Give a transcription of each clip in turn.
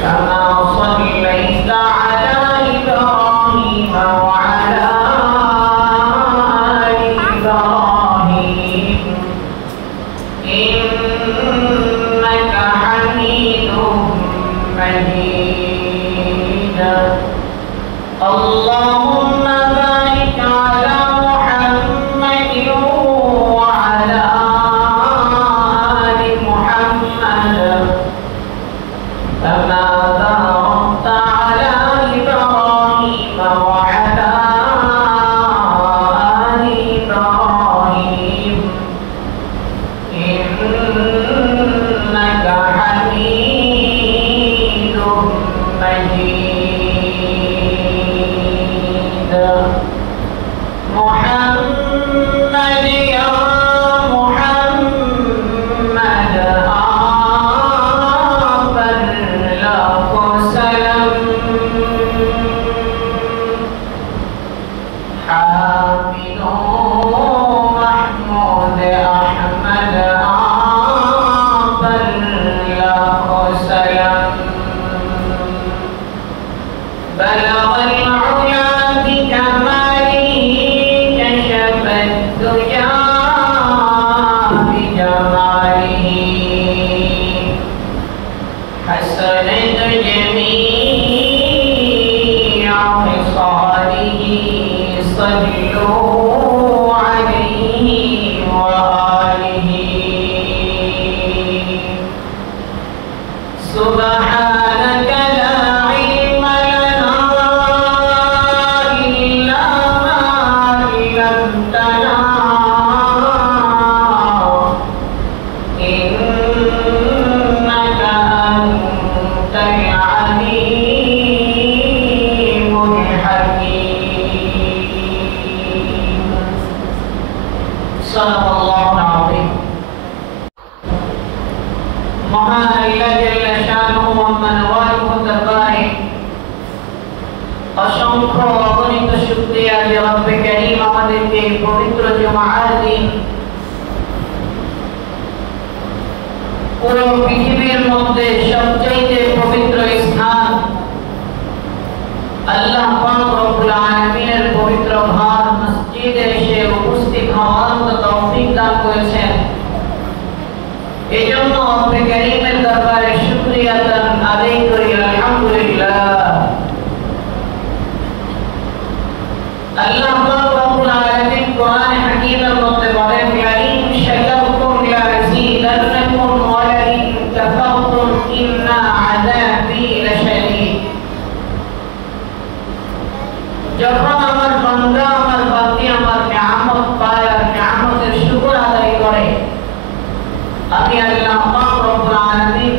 كما صليت على اللهم بارك على محمد وعلى آل محمد كما باركت على إبراهيم وعلى آل إبراهيم إنك حميد مجيد. محمد يا محمد أبلغ سلام حامد محمود أحمد أبلغ سلام بلغ العلا بكماله كشف الدجى بجماله حسنت جميع خصاله صلوا عليه وآله. سبحانك لا علم لنا إلا ما علمتنا إنك أنت العليم الحكيم. صدق الله العظيم. মহান আল্লাহ জাল্লা শানুহু ওয়া নওয়ালুহু দরবারে অসংখ্য অগণিত শুকরিয়া যে রব্বে কারীম আমাদেরকে পবিত্র জুমার দিন পুরো পৃথিবীর মধ্যে সবচেয়ে পবিত্র স্থান আল্লাহ পাক রব্বুল আলামিনের পবিত্র ঘর মসজিদে এসে উপস্থিত হওয়ার তৌফিক দান করেছেন। এজন্য রব্বে কারীমের দরবারে শুকরিয়া আদায় করি আলহামদুলিল্লাহ। আল্লাহ পাক রব্বুল আলামিন কোরআনে হাকীমের মধ্যে বলেন লাইন শাকারতুম লাযীদান্নাকুম ওয়া লাইন কাফারতুম ইন্না আযাবি লাশাদীদ। যখন আমার বান্দা আমার বান্দী আমার নিয়ামত পায় আর নিয়ামতের শুকর আদায় করে আমি আল্লাহ পাক রব্বুল আলামিন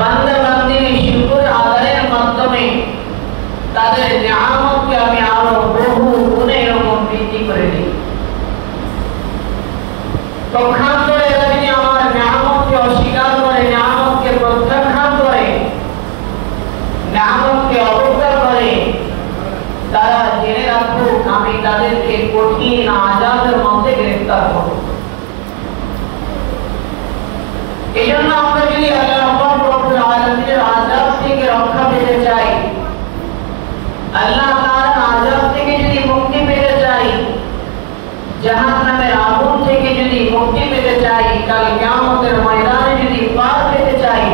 বান্দা বান্দীর শুকর আদায়ের মাধ্যমে তাদের নিয়ামতকে আমি আরো বহু গুণে এরকম বৃদ্ধি করে দিই। পক্ষান্তরে এরা যদি আমার নিয়ামতকে অস্বীকার করে নিয়ামতকে প্রত্যাখ্যান করে নিয়ামতকে অবজ্ঞা করে তারা জেনে রাখুক আমি তাদেরকে কঠিন আযাবের মধ্যে গ্রেফতার করব। এজন্য আমরা যদি আল্লাহ পাক রব্বুল আলামিনের আযাব থেকে রক্ষা পেতে চাই আল্লাহ তাআলার আযাব থেকে যদি মুক্তি পেতে চাই জাহান্নামের আগুন থেকে যদি মুক্তি পেতে চাই কাল কিয়ামতের ময়দানে যদি পার পেতে চাই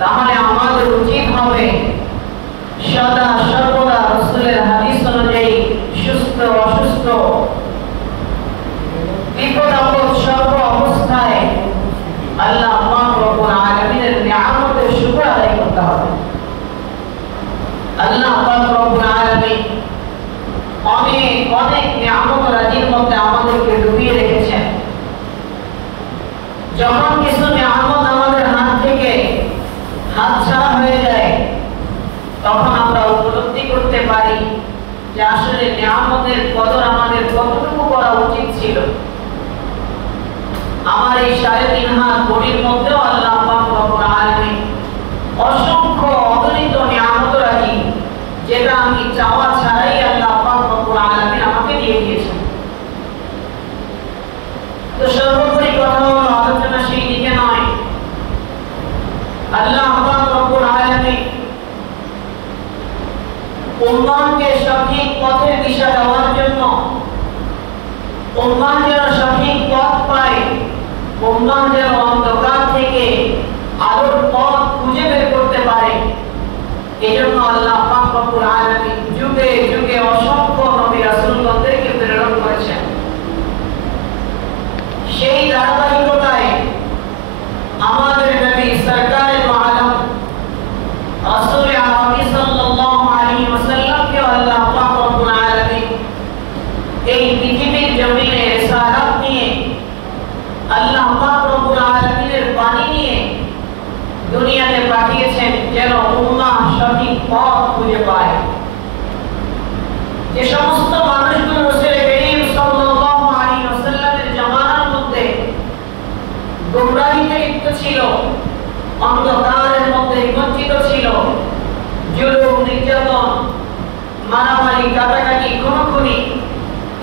তাহলে আমাদের উচিত হবে সদা সর্বদা রাসূলের হাদিস অনুযায়ী সুস্থ অসুস্থ বিপদ আপদ সর্ব অবস্থায় আল্লাহ পাক রব্বুল আলামিনের নিয়ামতের শুকর আদায় করতে হবে। আল্লাহ পাক রব্বুল আলামিন অনেক অনেক নিয়ামত রাজির মধ্যে আমাদেরকে ডুবিয়ে রেখেছেন। যখন কিছু নিয়ামত আমাদের হাত থেকে হাতছাড়া হয়ে যায় তখন আমরা উপলব্ধি করতে পারি যে আসলে নিয়ামতের কদর আমাদের কতটুকু করা উচিত ছিল। আমার এই ৩.৫ হাত বডির মধ্যেও আল্লাহ পাক রব্বুল আলামিন অসংখ্য অগণিত নিয়ামত রাজি যেটা আমি চাওয়া ছাড়াই আল্লাহ পাক রব্বুল আলামিন আমাকে দিয়ে দিয়েছেন। তো সর্বোপরি কথা হলো আলোচনা সেই দিকে নয়। আল্লাহ পাক রব্বুল আলামিন উম্মাহকে সঠিক পথের দিশা দেওয়ার জন্য উম্মাহ যেন সঠিক পথ পায় উম্মাহ যেন অন্ধকার থেকে আলোর পথ খুঁজে বের করতে পারে এজন্য আল্লাহ পাক রব্বুল আলামিন যুগে যুগে অসংখ্য নবী রাসূলগণদেরকে প্রেরণ করেছেন। সেই ধারাবাহিকতায় আমাদের নবী সরকারে দো আলম রাসূল আরবি সাল্লাল্লাহু আলাইহি ওয়াসাল্লামকে আল্লাহ পাক রব্বুল আলামিন এই পৃথিবীর জমিনে রিসালাত নিয়ে, আল্লাহ পাক রব্বুল আলামিনের বাণী নিয়ে দুনিয়াতে পাঠিয়েছেন, যেন উম্মাহ সঠিক পথ খুঁজে পায়। যে সমস্ত মানুষগুলো রাসূল করিম সাল্লাল্লাহু আলাইহি ওয়াসাল্লামের জামানার মধ্যে গোমরাহিতে লিপ্ত ছিল, অন্ধকারের মধ্যে নিমজ্জিত ছিল, জুলুম, নির্যাতন, মারামারি, কাটাকাটি, খুনোখুনি,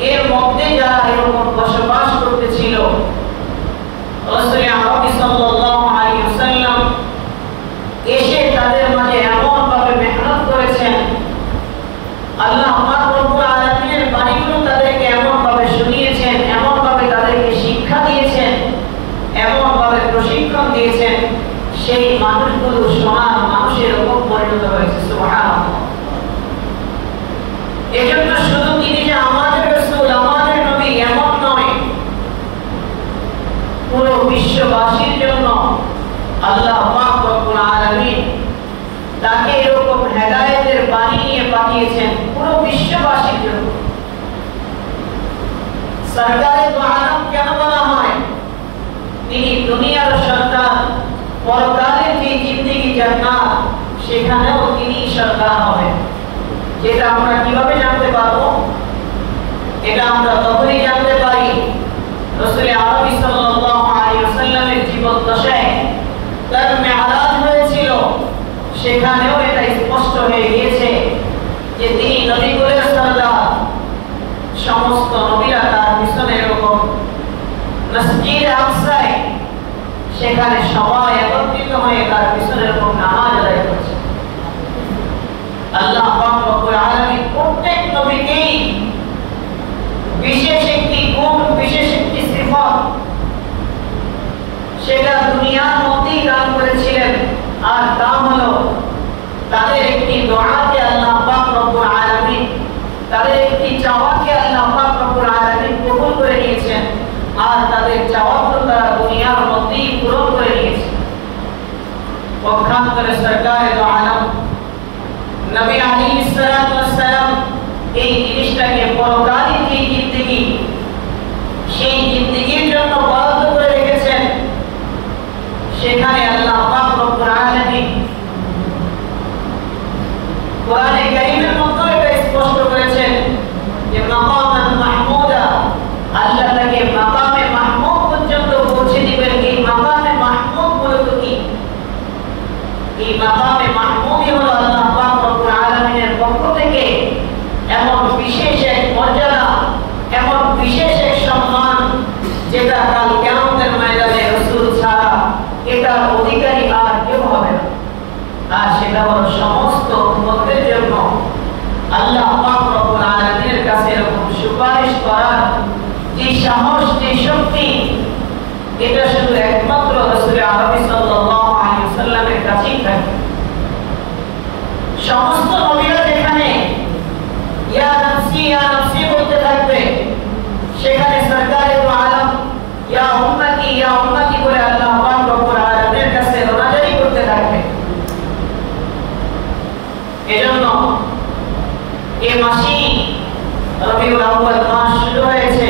এর মধ্যে যারা এরকম বসবাস করতেছিল, রাসূল আরবি সাল্লাল্লাহু আলাইহি ওয়াসাল্লাম এসে তাদের মাঝে এমন ভাবে মেহনত করেছেন, আল্লাহ পাক রব্বুল আলামিনের বাণীগুলো তাদেরকে এমন ভাবে শুনিয়েছেন, এমন ভাবে তাদেরকে শিক্ষা দিয়েছেন, এমন ভাবে প্রশিক্ষণ দিয়েছেন, সেই মানুষগুলো সোনার মানুষের উপর পরিণত হয়েছে। সুবহানাল্লাহ। এজন্য শুধু তিনি যে আমাদের রাসূল, আমাদের নবী এমন নয়, পুরো বিশ্ববাসীর জন্য আল্লাহ পাক রব্বুল আলামিন তাকে এরকম হেদায়েতের বাণী নিয়ে পাঠিয়েছেন, পুরো বিশ্ববাসীর জন্য। সরকারে দো আলম কেন বলা হয়? তিনি দুনিয়ার সরকার, পরকালের যে জিন্দেগি জান্নাত, সেখানেও তিনি সরকার হবেন। যেটা আমরা কিভাবে জানতে পারবো? এটা আমরা তখনই জানতে পারি রাসূল আরবি সাল্লাল্লাহু আলাইহি ওয়াসাল্লামের জীবন দশায় তার মেরাজ হয়েছিল, সেখানেও এটা স্পষ্ট হয়ে গিয়েছে যে তিনি নবীকুলের সরদার। সমস্ত নবীরা তার পিছনে এরকম মসজিদ আকসায়, সেখানে সবাই একত্রিত হয়ে তার পিছনে এরকম নামাজ আদায় করছে। আল্লাহ পাক রব্বুল আলামিন প্রত্যেক নবীকেই বিশেষ একটি গুণ, বিশেষ একটি সিফাত সেটা দুনিয়ার মধ্যেই দান করেছিলেন, আর তা হলো তাদের একটি দোয়াকে আল্লাহ পাক রব্বুল আলামিন, তাদের একটি চাওয়াকে আল্লাহ পাক রব্বুল আলামিন কবুল করে নিয়েছেন, আর তাদের চাওয়াগুলো তারা দুনিয়ার মধ্যেই পূরণ করে নিয়েছেন। পক্ষান্তরে সরকারে দো আলম নবী আলাইহিস সালাতু ওয়াস সালাম এই জিনিসটাকে পরকালীন যে জিন্দেগি, সেই জিন্দেগির জন্য বরাদ্দ করে রেখেছেন। সেখানে আল্লাহ পাক রব্বুল আলামিন কোরআনে কারীমের মধ্যে এটা স্পষ্ট করেছেন যে মাকামান মাহমুদা, আল্লাহ তাকে মাকামে মাহমুদ পর্যন্ত পৌঁছে দিবেন। এই মাকামে মাহমুদ মূলত কি? এই মাকামে মাহমুদই হলো আল্লাহ পাক রব্বুল আলামিনের পক্ষ থেকে এমন বিশেষ এক মর্যাদা, এমন বিশেষ এক সম্মান, যেটা কাল কিয়ামতের ময়দানে রাসূল ছাড়া এটার অধিকারী আর কেউ হবে না। আর সেটা হলো সমস্ত উম্মতের জন্য আল্লাহ পাক রব্বুল আলামিনের কাছে এরকম সুপারিশ করার যে সাহস, যে শক্তি, এটা শুধু একমাত্র রাসূল আরবি সাল্লাল্লাহু আলাইহি ওয়াসাল্লামের কাছেই থাকে। সমস্ত নবীরা যেখানে ইয়া নাফসি বলতে থাকবে, সেখানে সরকারে দো আলম ইয়া উম্মতি বলে আল্লাহ পাক রব্বুল আলামিনের কাছে রোনাজারি করতে থাকবে। এজন্য এই মাসই রবিউল আউয়াল মাস শুরু হয়েছে,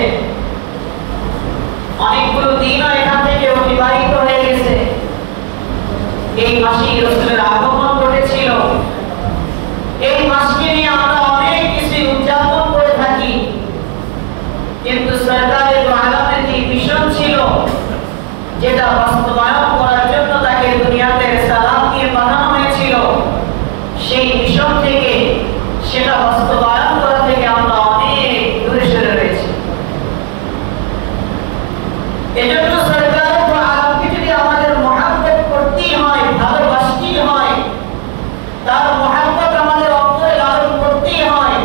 অনেকগুলো দিনও এখান থেকে অতিবাহিত হয়ে গেছে। এই মাসেই রাসূলের আগমন ঘটেছিল। এই মাসকে নিয়ে আমরা অনেক কিছু উদযাপন করে থাকি, কিন্তু সরকারে দো আলমের যে মিশন ছিল, যেটা বাস্তবায়ন করার জন্য তাকে দুনিয়াতে রিসালাত দিয়ে পাঠানো হয়েছিল, সেই মিশন থেকে, সেটা বাস্তবায়ন করা থেকে আমরা অনেক দূরে সরে রয়েছি। এজন্য সরকারে দো আলমকে যদি আমাদের মহব্বত করতেই হয়, ভালোবাসতেই হয়, তার মহব্বত আমাদের অন্তরে লালন করতেই হয়,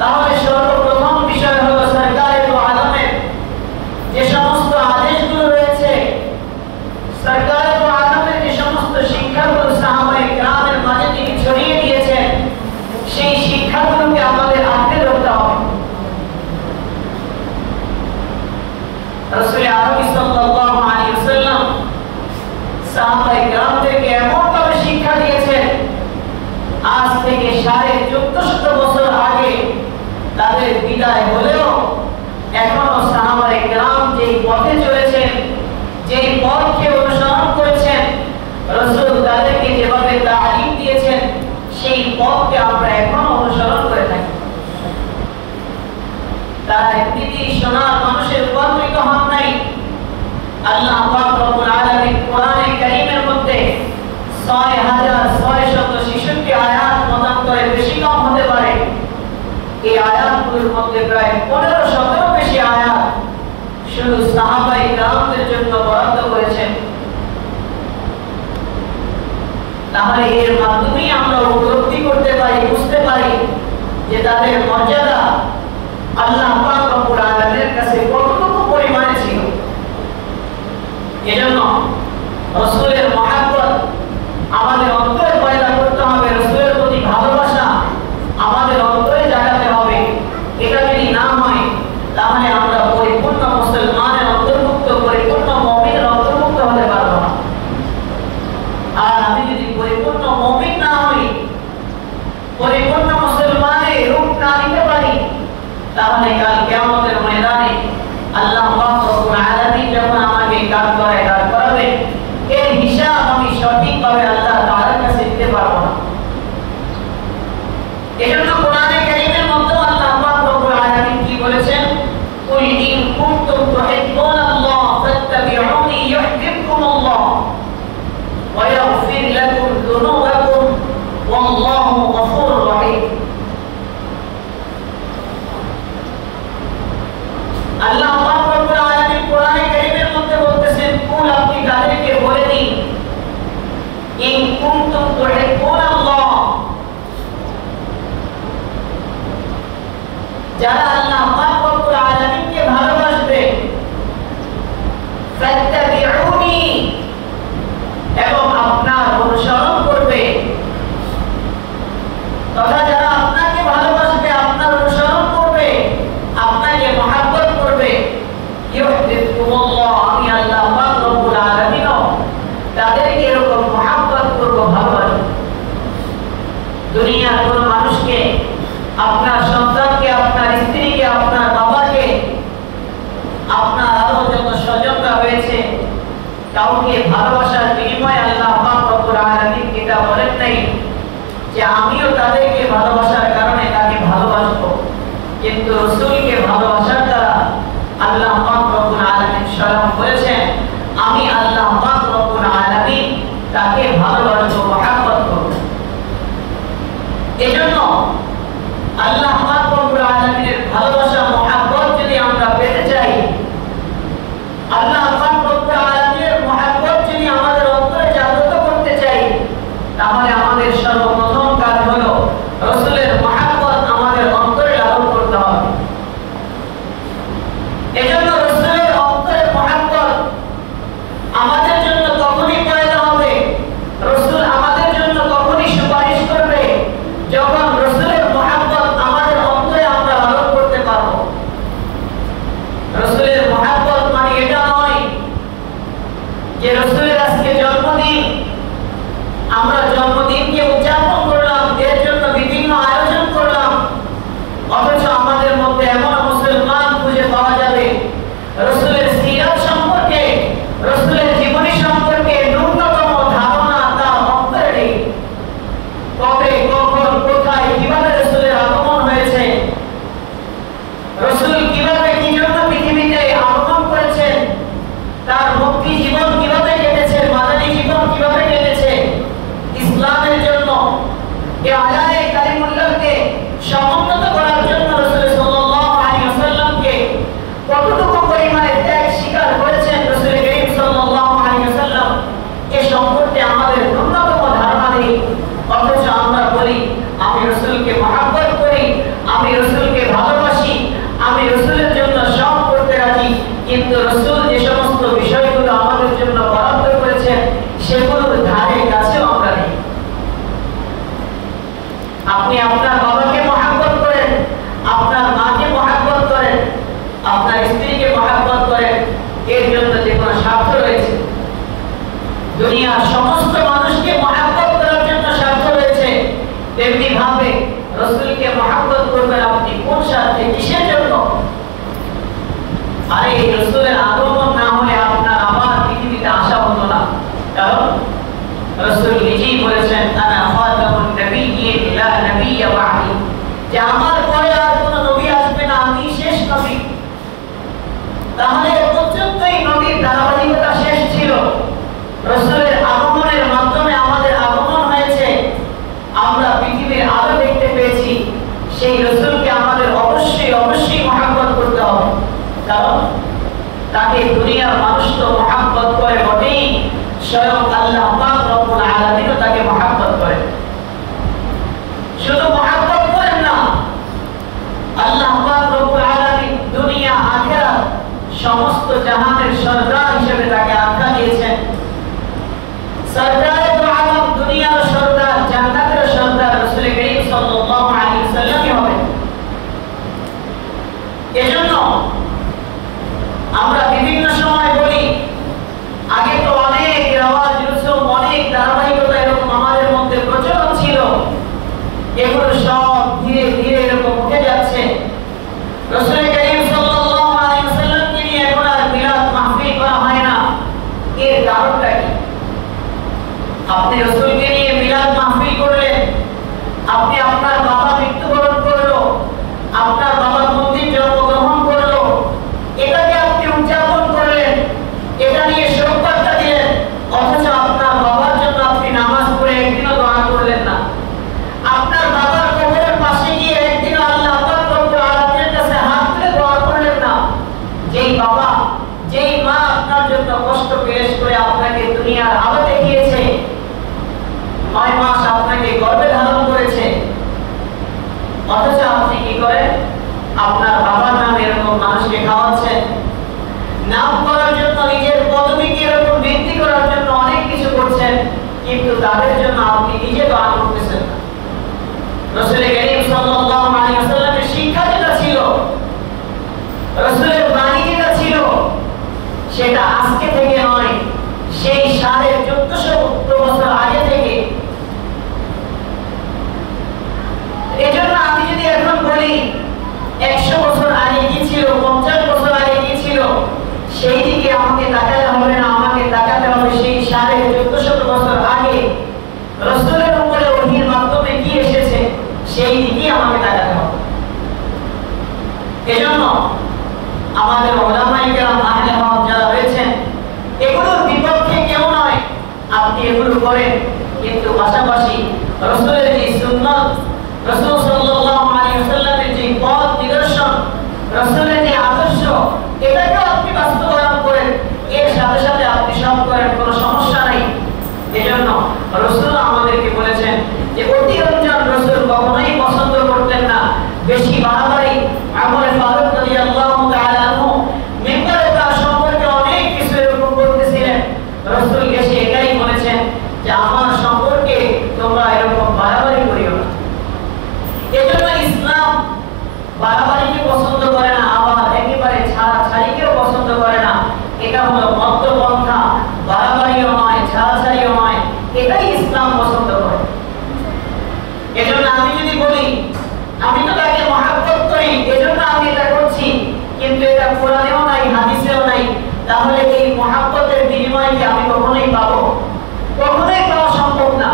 তাহলে সর্বপ্রথম বিষয় হলো সরকারে দো আলমের যে সমস্ত আদেশগুলো রয়েছে, সরকারে দো আলমের যে সমস্ত শিক্ষাগুলো সাহাবায়ে কেরামের মাঝে তিনি ছড়িয়ে দিয়েছেন, আজ থেকে 1450 বছর আগে তাদের বিদায় হলেও এখনো সাহাবায়ে কেরাম যেই পথে চলেছেন, যেই পথকে অনুসরণ করেছেন, রাসূল তাদেরকে যেভাবে তালিম দিয়েছেন সেই পথকে আমরা এখনো অনুসরণ করে থাকি। তারা এমনিতেই সোনার মানুষের রূপান্তরিত হন নাই। আল্লাহ পাক রব্বুল আলামিন কোরআনে কারীমের মধ্যে 6666 আয়াত মতান্তরে বেশি কম হতে পারে। এই আয়াতগুলোর মধ্যে প্রায় 15-17 বেশি আয়াত শুধু সাহাবায়ে কেরামদের জন্য বরাদ্দ করেছেন। তাহলে এর মাধ্যমে আমরা উপলব্ধি করতে পারি, বুঝতে পারি যে তাদের মর্যাদা আল্লাহ পাক রব্বুল আলামিনের কাছে কতটুকু পরিমাণে ছিল। এজন্য রাসূলের মহব্বত আমাদের অন্তরে পয়দা করতে হবে, রাসূলের প্রতি ভালোবাসা আমাদের অন্তরে জাগাতে হবে। এটা যদি না হয় তাহলে আমরা পরিপূর্ণ মুসলমানের অন্তর্ভুক্ত, পরিপূর্ণ মুমিনের অন্তর্ভুক্ত হতে পারব না। আর আমি যদি পরিপূর্ণ মুমিন না হই, পরিপূর্ণ মুসলমানের রূপ না নিতে পারি, তাহলে কাল কিয়ামতের ময়দানে আল্লাহ পাক রব্বুল আলামিন যখন আমাকে কাজ করাবে, এর হিসাব আমি সঠিকভাবে আল্লাহ তাআলার কাছে দিতে পারব না। এজন্য কোরআনে কারীমের মধ্যে আল্লাহ পাক রব্বুল আলামিন কি বলেছেন? কুল ইন কুনতুম তুহিব্বুনাল্লাহ ফাত্তাবিউনি ইউহিব্বুকুমুল্লাহ ওয়া ইয়াগফির লাকুম যুনুবাকুম ওয়াল্লাহু গফুরুর রহিম। আল্লাহ পাক রব্বুল আলামিন কোরআনে কারীমের মধ্যে বলতেছেন, কুল আপনি তাদেরকে বলে দিন, ইন কুনতুম তুহিব্বুনাল্লাহ, যারা আল্লাহ পাক রব্বুল আলামিনকে ভালোবাসবে, ফাত্তাবিউনি, এবং আপনার অনুসরণ করবে, তথা যারা আপনাকে ভালোবাসবে, আপনার অনুসরণ করবে, আপনাকে মহব্বত করবে, ইউহিব্বুকুমুল্লাহ, আমি আল্লাহ পাক রব্বুল আলামিনও তাদেরকে এরকম মহব্বত করব, ভালোবাসব। দুনিয়ার কোন মানুষকে, আপনার সন্তানকে, আপনার স্ত্রীকে, আপনার বাবাকে, আপনার আরো যত স্বজনরা হয়েছে, কাউকে ভালোবাসার বিনিময়ে আল্লাহ পাক রব্বুল আলামিন এটা বলেন নাই যে আমিও তাদেরকে ভালোবাসার কারণে তাকে ভালোবাসবো। কিন্তু রাসূলকে ভালোবাসার দ্বারা আল্লাহ পাক রব্বুল আলামিন স্বয়ং বলেছেন, আমি আল্লাহ পাক রব্বুল আলামিন তাকে ভালোবাসবো, মহব্বত করব। এজন্য আল্লাহ পাক রব্বুল আলামিনের ভালোবাসা, মহব্বত যদি আমরা পেতে চাই, আল্লাহ পাক রব্বুল আলামিনের মহব্বত যদি আমাদের অন্তরে জাগ্রত করতে চাই, তাহলে আমাদের সর্বপ্রথম কাজ হলো রাসূলের মহব্বত আমাদের অন্তরে লালন করতে হবে। এজন্য রাসূলের অন্তরে মহব্বত আমাদের জন্য তখনই পয়দা হবে, রাসূল আমাদের জন্য তখনই সুপারিশ করবে, যখন রাসূলের মহব্বত আমাদের অন্তরে আমরা লালন করতে পারব। রাসূলের মহব্বত মানে এটা নয় যে রাসূলের আজকে জন্মদিন, আমরা জন্মদিনকে উদযাপন করলাম, এর জন্য বিভিন্ন আয়োজন করলাম, অথচ আমাদের মধ্যে এমন মুসলমান খুঁজে পাওয়া যাবে রাসূলের সিরাত সম্পর্কে, রাসূলের জীবনী সম্পর্কে ন্যূনতম ধারণা তার অন্তরে নেই। কবে, কখন, কোথায়, কিভাবে রাসূলের আগমন হয়েছে, রাসূল কিভাবে, কি জন্য পৃথিবীতে আগমন করেছেন, তার মুক্তি জীবন কিভাবে কেটেছে, মাদানী জীবন কিভাবে কেটেছে, ইসলামের জন্য এই আয়ায়ে কারিমুল্লাহকে সমুন্নত করার জন্য রাসূল সাল্লাল্লাহু আলাইহি ওয়াসাল্লামকে কতটুকু পরিমাণে ত্যাগ স্বীকার করেছেন রাসূল করিম সাল্লাল্লাহু আলাইহি ওয়াসাল্লাম, এই সম্পর্কে আমাদের ন্যূনতম ধারণা নেই। অথচ আমরা বলি আমি রাসূলকে মহব্বত করি, আমি রাসূলকে ভালোবাসি, আমি রাসূলের জন্য সব করতে রাজি, কিন্তু রাসূল যে সমস্ত বিষয়গুলো আমাদের জন্য বরাদ্দ করেছেন সেগুলোর ধারে কাছেও আমরা নেই। আপনি আপনার বাবাকে মহব্বত করেন, আপনার মাকে মহব্বত করেন, আপনার স্ত্রীকে মহব্বত করেন, এর জন্য যে কোনো স্বার্থ রয়েছে। দুনিয়ার সমস্ত মানুষকে মহব্বত করার জন্য স্বার্থ রয়েছে, তেমনি এইভাবে রাসূলকে মহব্বত করবেন আপনি কোন স্বার্থে, কিসের জন্য? আরে এই রাসূলের আগমন না হলে আপনার আমার পৃথিবীতে আসা হতো না। কারণ রাসূল নিজেই বলেছেন আনা খাতামুন নবিয়্যিন লা নবিয়্য বা'দি, যে আমার পরে আর কোনো নবী আসবে না, আমি শেষ নবী। তাহলে এ পর্যন্তই নবীর ধারাবাহিকতা শেষ ছিল। রাসূলের আগমনের মাধ্যমে আমাদের আগমন হয়েছে, আমরা পৃথিবীর আলো দেখতে পেয়েছি। সেই রাসূলকে আমাদের অবশ্যই অবশ্যই মহব্বত করতে হবে, কারণ তাকে দুনিয়ার মানুষ তো মহব্বত করে বটেই, স্বয়ং আল্লাহ পাক রব্বুল আলামিনও তাকে মহব্বত করেন। শুধু মহব্বত করেন না, আল্লাহ পাক রব্বুল আলামিন দুনিয়া আখিরাত সমস্ত জাহানের সরদার হিসেবে তাকে আখ্যা দিয়েছেন। সরদারে দু আলম, দুনিয়ার সরদার, জান্নাতের সরদার রাসূল করিম সাল্লাল্লাহু আলাইহি ওয়াসাল্লামই হবেন। এজন্য আমরা বিভিন্ন সময় বলি, আগে তো অনেক রেওয়াজ রসুম, অনেক ধারাবাহিকতা এরকম আমাদের মধ্যে প্রচলন ছিল, এগুলো সব ধীরে ধীরে এরকম উঠে যাচ্ছে। রাসূল করিম সাল্লাল্লাহু আলাইহি ওয়াসাল্লামকে নিয়ে এখন আর মিলাদ মাহফিল করা হয় না। এর কারণটা কি? আপনি রাসূলকে নিয়ে মিলাদ মাহফিল করলেন, আপনি আপনার বাবা মৃত্যুবরণ করলো, আপনার বাবা মন্দির জন্মগ্রহণ করলো, এটাকে আপনি উদযাপন করলেন, এটা নিয়ে শোকবার্তা দিলেন, অথচ আপনার বাবার জন্য আপনি নামাজ পড়ে একদিনও দোয়া করলেন না। আপনার বাবার কবরের পাশে গিয়ে একদিনও আল্লাহ পাক রব্বুল আলামিনের কাছে হাত তুলে দোয়া করলেন না। যেই বাবা, যেই মা আপনার জন্য কষ্ট পেশ করে আপনাকে দুনিয়ার আলো দেখিয়েছে, 9 মাস আপনাকে গর্ভে ধারণ করেছে, অথচ আপনি কি করেন? আপনার বাবার নামে এরকম মানুষকে খাওয়াচ্ছেন, নাম করার জন্য নিজের পদবিকে এরকম বৃদ্ধি করার জন্য অনেক কিছু করছেন, কিন্তু তাদের জন্য আপনি নিজে দোয়া করতেছেন না। রাসূল করিম সাল্লাল্লাহু আলাইহি ওয়াসাল্লামের শিক্ষা যেটা ছিল, রাসূলের বাণী যেটা ছিল, সেটা আজকে থেকে নয়, সেই 1450 বছর আগে থেকে। এজন্য আমি যদি এখন বলি 100 বছর আগে কি ছিল, 50 বছর আগে কি ছিল, সেই দিকে আমাকে তাকাতে হবে না, আমাকে তাকাতে হবে সেই 1450 বছর আগে রাসূলের উপরে ওহীর মাধ্যমে কি এসেছে, সেই দিকে আমাকে তাকাতে হবে। এজন্য আমাদের উলামায়ে কেরাম আহলে হক যারা রয়েছেন, এগুলোর বিপক্ষে কেউ নয়, আপনি এগুলো করেন, কিন্তু পাশাপাশি রাসূলের যে সুন্নাত, রাসূল সাল্লাল্লাহু আলাইহি ওয়াসাল্লামের যে পথ নিদর্শন, রাসূলের যে আদর্শ, এটাকে আপনি বাস্তবায়ন করেন, এর সাথে সাথে আপনি সব করেন, কোনো সমস্যা নাই। এজন্য রাসূল আমাদেরকে বলেছেন যে অতিরঞ্জন রাসূল কখনোই পছন্দ করতেন না, বেশি বাড়াবাড়ি। ওমর ফারুক রাদিয়াল্লাহু তাআলা আনহু মিম্বরে তার সম্পর্কে অনেক কিছু এরকম বলতেছিলেন, রাসূল এসে এটাই বলেছেন যে আমার সম্পর্কে তোমরা এরকম বাড়াবাড়ি করিও না। এজন্য ইসলাম বাড়াবাড়িকে পছন্দ করে না, আবার একেবারে ছাড়াছাড়িকেও পছন্দ করে না। এটা হলো মধ্যপন্থা, বাড়াবাড়িও নয়, ছাড়াছাড়িও নয়, এটাই ইসলাম পছন্দ করে। এজন্য আমি যদি বলি আমি তো তাকে মহব্বত করি, এজন্য আমি এটা করছি, কিন্তু এটা কোরআনেও নাই, হাদিসেও নাই, তাহলে এই মহব্বতের বিনিময় কি আমি কখনোই পাবো? কখনোই পাওয়া সম্ভব না।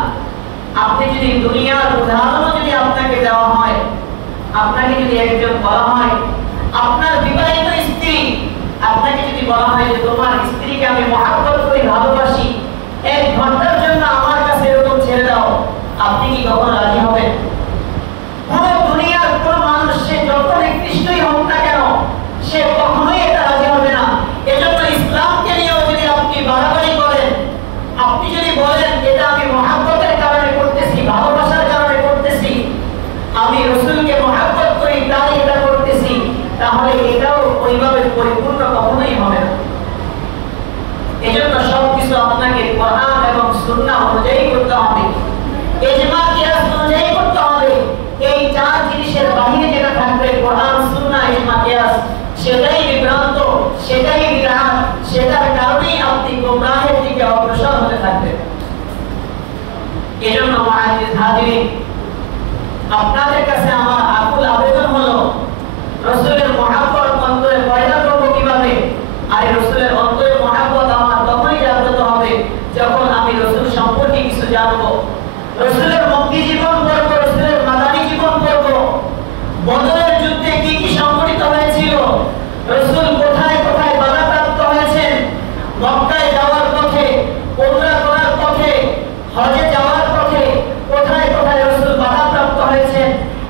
আপনি যদি দুনিয়ার উদাহরণও যদি আপনাকে দেওয়া হয়, আপনাকে যদি একজন বলা হয়, আপনার বিবাহিত স্ত্রী, আপনাকে যদি বলা হয় যে তোমার স্ত্রীকে আমি মহব্বত করি, ভালোবাসি, 1 ঘন্টার জন্য আমার কাছে এরকম ছেড়ে দাও, আপনি কি কখনো রাজি হবেন? পুরো দুনিয়ার কোন মানুষ, সে যত নিকৃষ্টই হোক না কেন, সে কখনোই এটা রাজি হবে না। এজন্য ইসলামকে নিয়েও যদি আপনি বাড়াবাড়ি করেন, আপনি যদি বলেন এটা আমি মহব্বতের কারণে করতেছি, ভালোবাসার কারণে করতেছি, আমি রাসূলকে মহব্বত করি তাই এটা করতেছি, তাহলে এটাও ওইভাবে পরিপূর্ণ কখনোই হবে না। এজন্য সবকিছু আপনাকে কোরআন এবং সুন্নাহ অনুযায়ী করতে হবে, ইজমা কিয়াস অনুযায়ী করতে হবে। এই 4 জিনিসের বাইরে যেটা থাকবে, কোরআন, সুন্নাহ, ইজমা, কিয়াস, সেটাই বিভ্রান্ত, সেটাই বিদআত, সেটার কারণেই আপনি গোমরাহের দিকে অগ্রসর হতে থাকবেন। এজন্য মুআজ্জিজ হাজিরিন, আপনাদের কাছে আমার আকুল আবেদন হলো রাসূলের মহব্বত অন্তরে পয়দা করব কিভাবে? আর রাসূলের অন্তরে মহব্বত আমার তখনই জাগ্রত হবে যখন আমি রাসূল সম্পর্কে কিছু জানব। রাসূলের মক্কি জীবন পড়ব, রাসূলের মাদানী জীবন পড়ব, বদরের যুদ্ধে কি কি সংঘটিত হয়েছিল, রাসূল কোথায় কোথায় বাধাপ্রাপ্ত হয়েছেন, মক্কায় যাওয়ার পথে, উমরা করার পথে, হজে যাওয়ার পথে কোথায় কোথায় রাসূল বাধাপ্রাপ্ত হয়েছেন,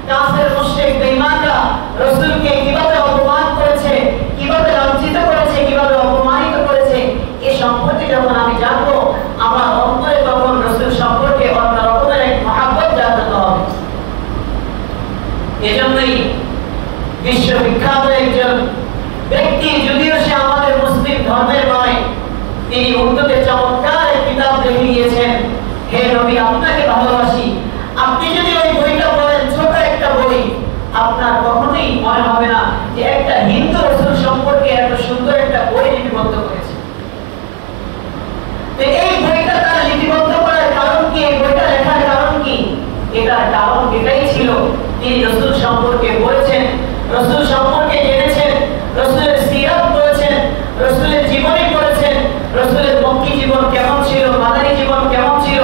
কাফের মুশরিক বেঈমানরা রাসূলকে কিভাবে অপমান করেছে, কিভাবে লাঞ্ছিত করেছে, কিভাবে অপমানিত করেছে, এই সম্পর্কে যখন আমি জানব আমার অন্তরে তখন রাসূল সম্পর্কে অন্য রকমের এক মহব্বত জাগ্রত হবে। এজন্যই বিশ্ববিখ্যাত একজন ব্যক্তি, যদিও সে আমাদের মুসলিম ধর্মের নয়, তিনি উর্দুতে চমৎকার এক কিতাব লিখে গিয়েছেন, হে নবী আপনাকে ভালোবাসি। আপনি যদি ওই বইটা পড়েন, ছোট একটা বই, আপনার কখনোই মনে হবে না যে একটা হিন্দু রাসূল সম্পর্কে এত সুন্দর একটা বই লিপিবদ্ধ করেছে। তো এই বইটা তার লিপিবদ্ধ করার কারণ কি, এই বইটা লেখার কারণ কি? এটার কারণ এটাই ছিল তিনি রাসূল সম্পর্কে বলেছেন, রাসূল সম্পর্কে জেনেছেন, রাসূলের সিরাত পড়েছেন, রাসূলের জীবনী পড়েছেন, রাসূলের মক্কি জীবন কেমন ছিল, মাদানী জীবন কেমন ছিল,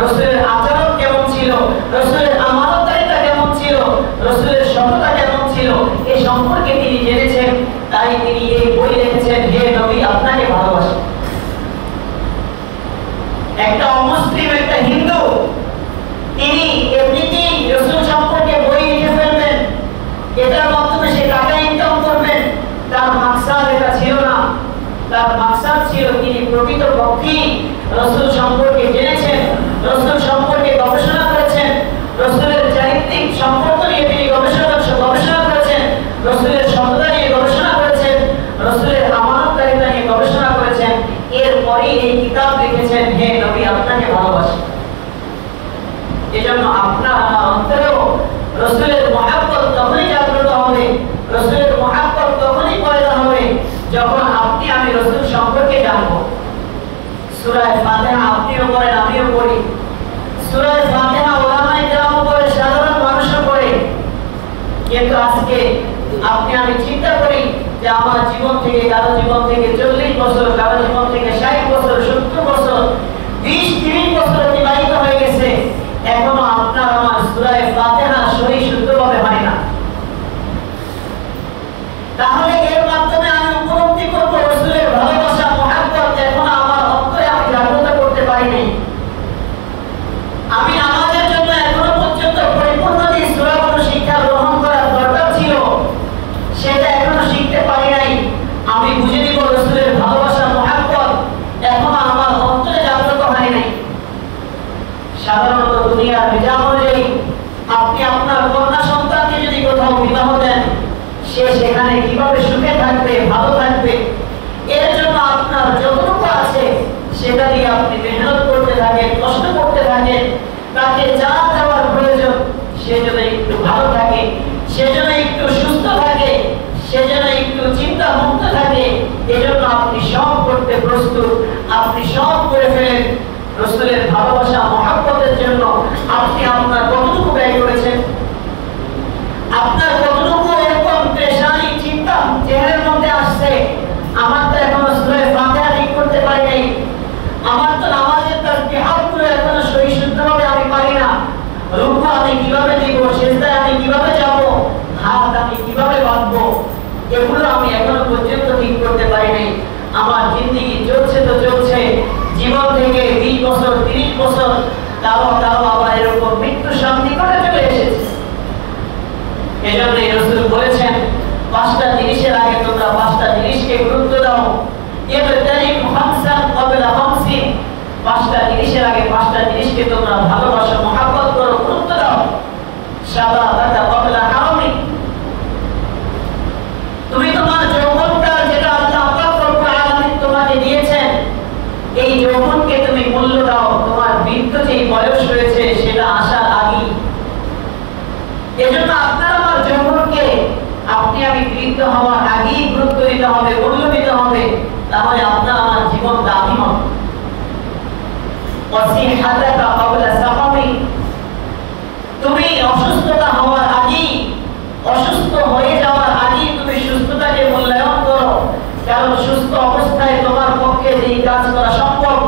রাসূলের আচরণ কেমন ছিল, রাসূলের আমানতদারিতা কেমন ছিল, রাসূলের সততা কেমন ছিল, এই সম্পর্কে তিনি জেনেছেন। তাই তিনি এই বই লিখেছেন, হে নবী আপনাকে ভালোবাসি। একটা অমুসলিম, একটা হিন্দু, তিনি এমনিতেই রাসূল সম্পর্কে বই লিখে ফেলবেন, এটার মাধ্যমে সে টাকা ইনকাম করবেন, তার মাকসাদ এটা ছিল না। তার মাকসাদ ছিল তিনি প্রকৃতপক্ষেই রাসূল সম্পর্কে জেনেছেন, রাসূল সম্পর্কে গবেষণা করেছেন, রাসূলের চারিত্রিক সম্পর্ক নিয়ে তিনি গবেষণা করেছেন, রাসূলের সততা নিয়ে গবেষণা করেছেন, রাসূলের আমানতদারিতা নিয়ে গবেষণা করেছেন। এরপরে এই কিতাব লিখেছেন, হে নবী আপনাকে ভালোবাসি। এজন্য আপনার আমার অন্তরেও রাসূলের মহব্বত তখনই জাগ্রত হবে, রাসূলের মহব্বত তখনই পয়দা হবে যখন আপনি আমি রাসূল সম্পর্কে জানব। সূরা ফাতিহা আপনিও পড়েন, আমিও পড়ি। সূরা ফাতিহা উলামায়ে কেরাম পড়ে, সাধারণ মানুষও পড়ে। কিন্তু আজকে আপনি আমি চিন্তা করি যে আমার জীবন থেকে, কারো জীবন থেকে 40 বছর, কারো জীবন থেকে 60 বছর, 70 বছর, 20-30 বছর অতিবাহিত হয়ে গেছে, এখনো আপনার আমার সূরা ফাতিহা সহি শুদ্ধভাবে হয় না। তাহলে এর মাধ্যমে আমি উপলব্ধি করব রাসূলের ভালোবাসা, মহব্বত এখন আমার অন্তরে আমি জাগ্রত করতে পারিনি। আমি নামাজের জন্য এখনো পর্যন্ত পরিপূর্ণ যে সূরাগুলো শিক্ষা গ্রহণ করার দরকার ছিল সেটা এখনো শিখতে পারি নাই। আমি বুঝে নিব রাসূলের ভালোবাসা, মহব্বত এখনো আমার অন্তরে জাগ্রত হয় নাই। সাধারণত দুনিয়ার বিধান অনুযায়ী আপনি আপনার কন্যা সন্তানকে যদি কোথাও বিবাহ দেন, সে সেখানে কিভাবে সুখে থাকবে, ভালো থাকবে, এর জন্য আপনার যতটুকু আছে সেটা দিয়ে আপনি মেহনত করতে থাকেন, কষ্ট করতে থাকেন, তাকে যা দেওয়ার প্রয়োজন সে যেন একটু ভালো থাকে, সে যেন একটু সুস্থ থাকে, সে যেন একটু চিন্তা মুক্ত থাকে, এজন্য আপনি সব করতে প্রস্তুত, আপনি সব করে ফেলেন। রাসূলের ভালোবাসা, মহব্বতের জন্য আপনি আপনার কতটুকু ব্যয় করেছেন? আপনার কতটুকু এরকম পেরেশানি, চিন্তা চেহারার মধ্যে আসছে? আমার তো এখনো সূরা ফাতিহা ঠিক করতে পারি নাই, আমার তো নামাজের তাসবিহাতগুলো এখনো সহি শুদ্ধভাবে আমি পারি না, রুকু আমি কিভাবে দিব, সিজদায় আমি কিভাবে যাব, হাত আমি কিভাবে বাঁধবো, এগুলো আমি এখনো পর্যন্ত ঠিক করতে পারি নাই। আমার জিন্দেগি চলছে তো চলছে, জীবন থেকে 20 বছর, 30 বছর, তাও আবার এরকম মৃত্যু সন্নিকটে চলে এসেছে। এজন্য রাসূল বলেছেন, 5টা জিনিসের আগে তোমরা 5টা জিনিসকে গুরুত্ব দাও। ইবতানিম খামসান ক্বাবলা খামসিন, 5টা জিনিসের আগে 5টা জিনিসকে তোমরা ভালোবাসো, মহব্বত করো, গুরুত্ব দাও। শাবাবাকা ক্বাবলা হারামি, তুমি তোমার যৌবনকাল যেটা আল্লাহ পাক রব্বুল আলামিন তোমাকে দিয়েছেন, এই যৌবনকে তুমি মূল্য দাও। তোমার বৃদ্ধ যে বয়স রয়েছে সেটা আসার আগেই। এজন্য আপনার আমার যৌবনকে আপনি আমি বৃদ্ধ হওয়ার আগেই গুরুত্ব দিতে হবে, মূল্য দিতে হবে, তাহলে আপনার আমার জীবন দামি হবে। ওয়াসিহাতাকা ক্বাবলা সাকামি, তুমি অসুস্থতা হওয়ার আগেই, অসুস্থ হয়ে যাওয়ার আগেই তুমি সুস্থতাকে মূল্যায়ন করো, কারণ সুস্থ অবস্থায় তোমার পক্ষে যেই কাজ করা সম্ভব,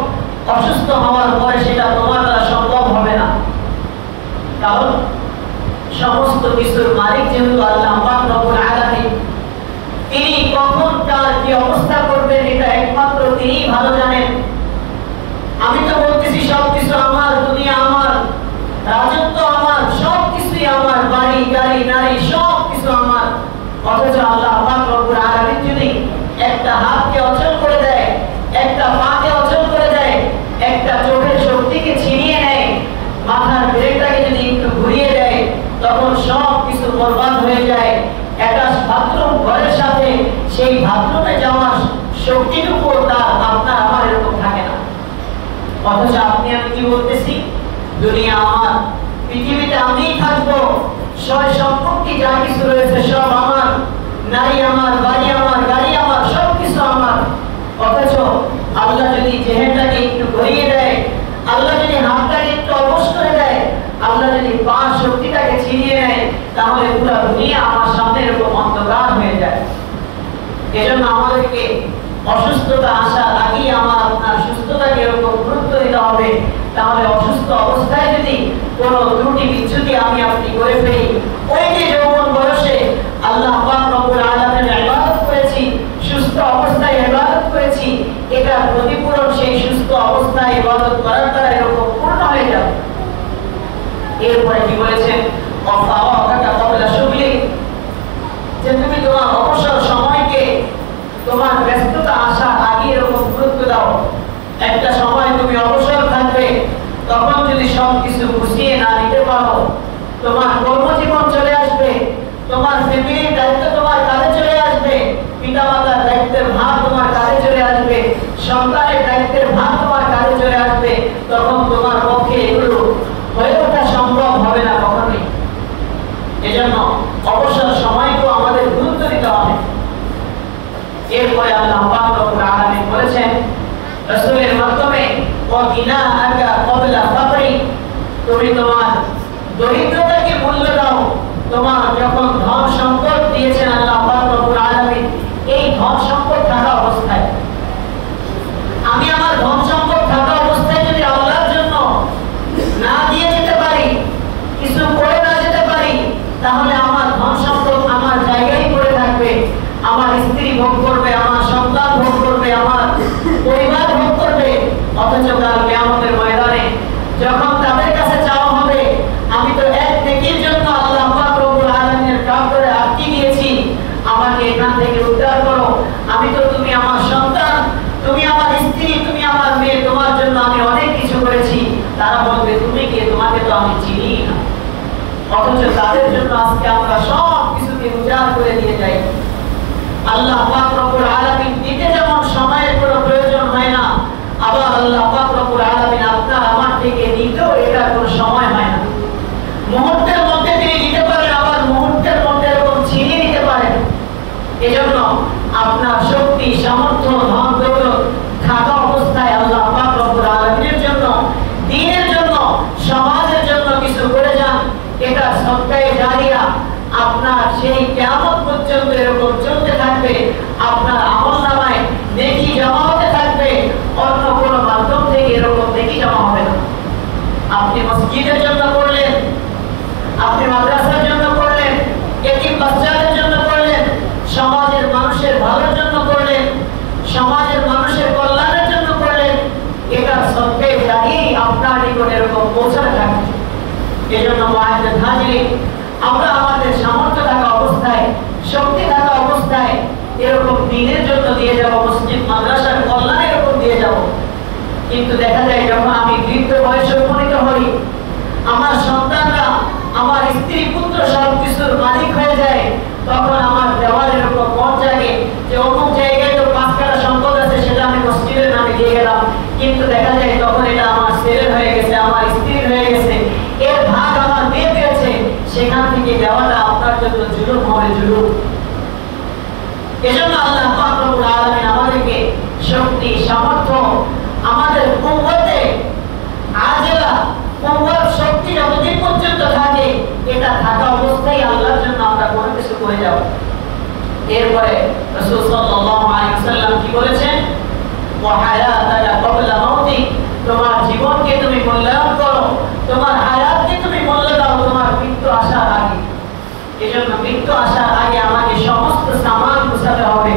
অসুস্থ হওয়ার পরে সেটা তোমার দ্বারা সম্ভব হবে না। কারণ সমস্ত কিছুর মালিক যেহেতু আল্লাহ পাক রব্বুল আলামিন, তিনি কখন কার কি অবস্থা করবেন এটা একমাত্র তিনিই ভালো জানেন। আমি তো বলতেছি সবকিছু আমার, দুনিয়া আমার, রাজত্ব আমার, সবকিছুই আমার, বাড়ি গাড়ি নারী সবকিছু আমার, অথচ আল্লাহ পাক রব্বুল আলামিন যদি একটা হাতকে অচল করে দেয়, একটা পাকে অচল করে দেয়, একটা চোখের শক্তিকে ছিনিয়ে নেয়, মাথার ব্রেকটাকে যদি একটু ঘুরিয়ে দেয়, তখন সব কিছু বরবাদ হয়ে যায়। একটা বাথরুম ঘরের সাথে সেই বাথরুমে যাওয়ার শক্তিটুকু তার আপনার আমার এরকম থাকে না। অথচ আপনি আমি কি বলতেছি, দুনিয়া আমার, পৃথিবীতে আমিই থাকবো, সয় সম্পত্তি যা কিছু রয়েছে সব আমার, নারী আমার, বাড়ি আমার, গাড়ি আমার, সব কিছু আমার। অথচ আল্লাহ যদি জেহেনটাকে একটু ঘুরিয়ে দেয়, আল্লাহ যদি হাতটাকে একটু অবশ করে দেয়, আল্লাহ যদি পা শক্তিটাকে ছিনিয়ে নেয়, তাহলে পুরো দুনিয়া আমার সামনে এরকম অন্ধকার হয়ে যায়। এজন্য আমাদেরকে অসুস্থতা আসার আগেই আমার আপনার সুস্থতাকে এরকম গুরুত্ব দিতে হবে। তাহলে অসুস্থ অবস্থায় যদি কোনো ত্রুটি বিচ্যুতি আমি আপনি করে ফেলি, ওই যে যৌবন বয়সে আল্লাহ পাক রব্বুল আলামিনের ইবাদত করেছি, সুস্থ অবস্থায় ইবাদত করেছি, এটা প্রতিপূরণ সেই সুস্থ অবস্থায় ইবাদত করার দ্বারা এরকম পূর্ণ হয়ে যাবে। এরপরে কি বলেছেন, অফাওয়াকা ক্বাবলা শুগলি, যে তুমি তোমার অবসর সময়কে তোমার ব্যস্ততা আসার আগে এরকম গুরুত্ব দাও। একটা সময় তুমি অবসর থাকবে, তখন যদি সবকিছু গুছিয়ে না নিতে পারো, তোমার কর্মজীবন চলে আসবে, তোমার ফ্যামিলির দায়িত্ব তোমার কাঁধে চলে আসবে, পিতামাতার দায়িত্বের ভার তোমার কাঁধে চলে আসবে, সন্তানের দায়িত্বের ভার তোমার কাঁধে চলে আসবে, তখন তোমার পক্ষে এগুলো হয়ে ওঠা সম্ভব হবে না কখনোই। এজন্য অবসর সময়কেও আমাদের গুরুত্ব দিতে হবে। এরপরে আল্লাহ পাক রব্বুল আলামিন বলেছেন রাসূলের মাধ্যমে, ওয়াকিনাআকা ক্বাবলা ফাকরি, তুমি তোমার দরিদ্রতাকে মূল্য দাও। তোমার যখন ধন সম্পদ দিয়েছেন আল্লাহ পাক রব্বুল আলামিন, এই ধন সম্পদ থাকা অবস্থায়, আমি আমার ধন সম্পদ থাকা অবস্থায় যদি আল্লাহর জন্য না দিয়ে যেতে পারি, কিছু করে না যেতে পারি, তাহলে আমার ধন সম্পদ আমার জায়গায় পড়ে থাকবে। আমার স্ত্রী ভোগ করবে, আমার সন্তান ভোগ করবে, আমার পরিবার ভোগ করবে। অথচ কাল কিয়ামতের ময়দানে যখন তাদের কাছে চাওয়া হবে, আমি তো এক নেকির জন্য আল্লাহ পাক রব্বুল আলামিনের কাছে আটকে গিয়েছি, আমাকে এখান থেকে উদ্ধার করো। আমি তো, তুমি আমার সন্তান, তুমি আমার স্ত্রী, তুমি আমার মেয়ে, তোমার জন্য আমি অনেক কিছু করেছি। তারা বলবে, তুমি কে? তোমাকে তো আমি চিনি না। অথচ তাদের জন্য আজকে আমরা সব কিছুকে উজাড় করে দিয়ে যাই। আল্লাহ পাক রব্বুল আলামিন দিতে যেমন সময়ের কোনো প্রয়োজন হয় না, আবার আল্লাহ পাক রব্বুল আলামিন আপনার আমার থেকে নিতেও এটার কোনো সময় হয় না। মুহূর্তের মধ্যে তিনি দিতে পারেন, আবার মুহূর্তের মধ্যে এরকম ছিনিয়ে নিতে পারেন। এজন্য আপনার শক্তি, সামর্থ্য, ধন দৌলত থাকা অবস্থায় আল্লাহ পাক রব্বুল আলামিনের জন্য, দ্বীনের জন্য, সমাজের জন্য কিছু করে যান। এটা সদকায়ে জারিয়া আপনার সেই কিয়ামত পর্যন্ত এরকম চলতে থাকবে। আপনার আমলনামায় নেকি জমা হতে থাকবে, অন্য কোনো মাধ্যম থেকে এরকম নেকি জমা হবে না। আপনি মসজিদের জন্য করলেন, আপনি মাদ্রাসার জন্য করলেন, এতিম বাচ্চাদের জন্য করলেন, সমাজের মানুষের ভালোর জন্য করলেন, সমাজের মানুষের কল্যাণের জন্য করলেন, এটা সদকায়ে জারিয়াই আপনার নিকট এরকম পৌঁছাতে থাকবে। এজন্য মুআজ্জাজ হাজিরিন, আমরা আমাদের সামর্থ্য থাকা অবস্থায়, শক্তি থাকা অবস্থায় এরকম দ্বীনের জন্য দিয়ে যাব, মসজিদ মাদ্রাসার কল্যাণে এরকম দিয়ে যাব। কিন্তু দেখা যায় যখন আমি বৃদ্ধ বয়সে উপনীত হই, আমার সন্তানরা, আমার স্ত্রী পুত্র সবকিছুর মালিক হয়ে যায়, তখন আমার দেওয়ার এরকম মন জাগে যে অমুক জায়গায় তো 5 কাঠা সম্পদ আছে, সেটা আমি মসজিদের নামে দিয়ে গেলাম। কিন্তু দেখা যায় তখন এটা আমার ছেলের হয়ে গেছে, আমার স্ত্রীর হয়ে গেছে, এর ভাগ আমার মেয়ে পেয়েছে, সেখান থেকে দেওয়াটা আপনার জন্য জুলুম হবে, জুলুম। এজন্য আল্লাহ পাক রব্বুল আলামিন আমাদেরকে শক্তি, সামর্থ্য, আমাদের কুওয়াতে আজেলা, কুওয়াত শক্তি যতদিন পর্যন্ত থাকে, যাও। এরপরে রাসূল সাল্লাল্লাহু আলাইহি ওয়াসাল্লাম কি বলেছেন, ওয়া হায়াতাকা ক্বাবলা মাউতিক, তোমার জীবনকে তুমি মূল্যায়ন করো, তোমার হায়াতকে তুমি মূল্য দাও তোমার মৃত্যু আসার আগে। এজন্য মৃত্যু আসার আগে আমাকে সমস্ত সামান গোছাতে হবে,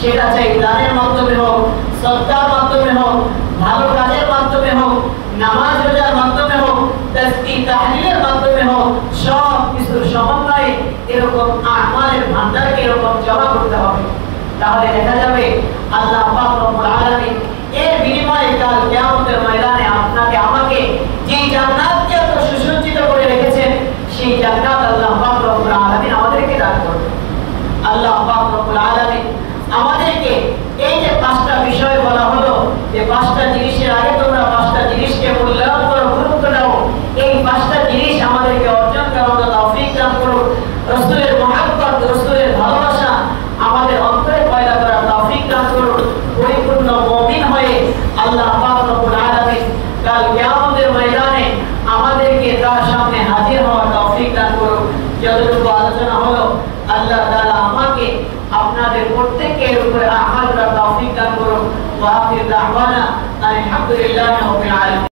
সেটা চাই দানের মাধ্যমে হোক, সদকার মাধ্যমে হোক, ভালো কাজের মাধ্যমে হোক, নামাজ রোজার মাধ্যমে হোক, তাসবিহ তাহলিলের মাধ্যমে হোক, সব কিছুর সমন্বয়ে এরকম আমালের ভান্ডারকে এরকম জমা করতে হবে। তাহলে দেখা যাবে আল্লাহ পাক রব্বুল আলামিন এর বিনিময়ে কাল কিয়ামতের ময়দানে আপনাকে আমাকে যে জান্নাতকে এত সুসজ্জিত করে রেখেছেন, সেই জান্নাত আল্লাহ পাক রব্বুল আলামিন আমাদেরকে দান করবেন। আল্লাহ পাক রব্বুল আলামিন আমাদেরকে এই যে পাঁচটা বিষয় বলা হলো, যে পাঁচটা জিনিসের আগে তোমরা পাঁচটা জিনিসকে মূল্যায়ন করো, গুরুত্ব দাও, এই পাঁচটা জিনিস আমাদেরকে অর্জন করার তৌফিক দান করো। রাসূলের মুহাব্বত, রাসূলের ভালোবাসা আমাদের অন্তরে পয়দা করার তৌফিক দান করো। পরিপূর্ণ মুমিন হয়ে আল্লাহ পাক রব্বুল আলামিন কাল কিয়ামতের ময়দানে আমাদেরকে তার সামনে হাজির হওয়ার তৌফিক দান করো। যতটুকু আলোচনা হলো আল্লাহ তাআলা আমাকে আপনাদের প্রত্যেকের উপরে আমল করার তৌফিক দান করুন। ওয়া আখির দাওয়ানা আলহামদুলিল্লাহি রাব্বিল আলামিন।